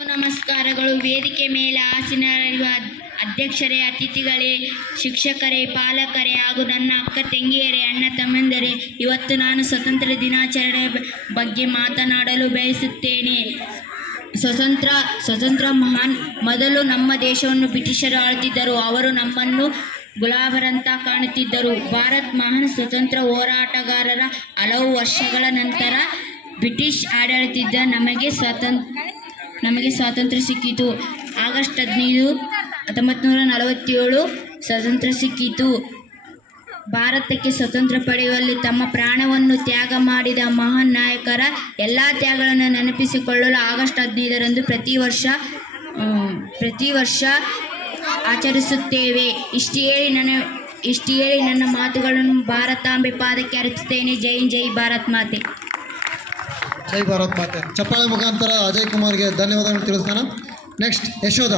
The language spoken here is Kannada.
ನಮಸ್ಕಾರಗಳು. ವೇದಿಕೆ ಮೇಲೆ ಆಸೀನರಿರುವ ಅಧ್ಯಕ್ಷರೇ, ಅತಿಥಿಗಳೇ, ಶಿಕ್ಷಕರೇ, ಪಾಲಕರೇ ಹಾಗೂ ನನ್ನ ಅಕ್ಕ ತಂಗಿಯರೇ, ಅಣ್ಣ ತಮ್ಮಂದರೇ, ಇವತ್ತು ನಾನು ಸ್ವತಂತ್ರ ದಿನಾಚರಣೆ ಬಗ್ಗೆ ಮಾತನಾಡಲು ಬಯಸುತ್ತೇನೆ. ಸ್ವತಂತ್ರ ಸ್ವತಂತ್ರ ಮಹಾನ್, ಮೊದಲು ನಮ್ಮ ದೇಶವನ್ನು ಬ್ರಿಟಿಷರು ಆಳುತ್ತಿದ್ದರು, ಅವರು ನಮ್ಮನ್ನು ಗುಲಾಬರಂತ ಕಾಣುತ್ತಿದ್ದರು. ಭಾರತ್ ಮಹಾನ್ ಸ್ವತಂತ್ರ ಹೋರಾಟಗಾರರ ಹಲವು ವರ್ಷಗಳ ನಂತರ ಬ್ರಿಟಿಷ್ ಆಡಳಿತಿದ್ದ ನಮಗೆ ಸ್ವಾತಂತ್ರ್ಯ ನಮಗೆ ಸ್ವಾತಂತ್ರ್ಯ ಸಿಕ್ಕಿತು. ಆಗಸ್ಟ್ ಹದಿನೈದು ಹತ್ತೊಂಬತ್ತು ನೂರ ನಲವತ್ತೇಳು ಸ್ವಾತಂತ್ರ್ಯ ಸಿಕ್ಕಿತು. ಭಾರತಕ್ಕೆ ಸ್ವತಂತ್ರ ಪಡೆಯುವಲ್ಲಿ ತಮ್ಮ ಪ್ರಾಣವನ್ನು ತ್ಯಾಗ ಮಾಡಿದ ಮಹಾನ್ ನಾಯಕರ ಎಲ್ಲ ತ್ಯಾಗಗಳನ್ನು ನೆನಪಿಸಿಕೊಳ್ಳಲು ಆಗಸ್ಟ್ ಹದಿನೈದರಂದು ಪ್ರತಿ ವರ್ಷ ಪ್ರತಿ ವರ್ಷ ಆಚರಿಸುತ್ತೇವೆ. ಇಷ್ಟು ಹೇಳಿ ನನ್ನ, ಇಷ್ಟು ಹೇಳಿ ನನ್ನ ಮಾತುಗಳನ್ನು ಭಾರತಾಂಬೆ ಪಾದಕ್ಕೆ ಅರ್ಪಿಸ್ತೇನೆ ಜೈ ಜೈ ಭಾರತ್ ಮಾತೆ. ಜೈ ಭಾರತ್ ಮಾತೆ. ಚಪ್ಪಾಳೆ ಮುಖಾಂತರ ಅಜಯ್ ಕುಮಾರ್ಗೆ ಧನ್ಯವಾದಗಳು ತಿಳಿಸ್ತಾನೆ. ನೆಕ್ಸ್ಟ್ ಯಶೋಧ.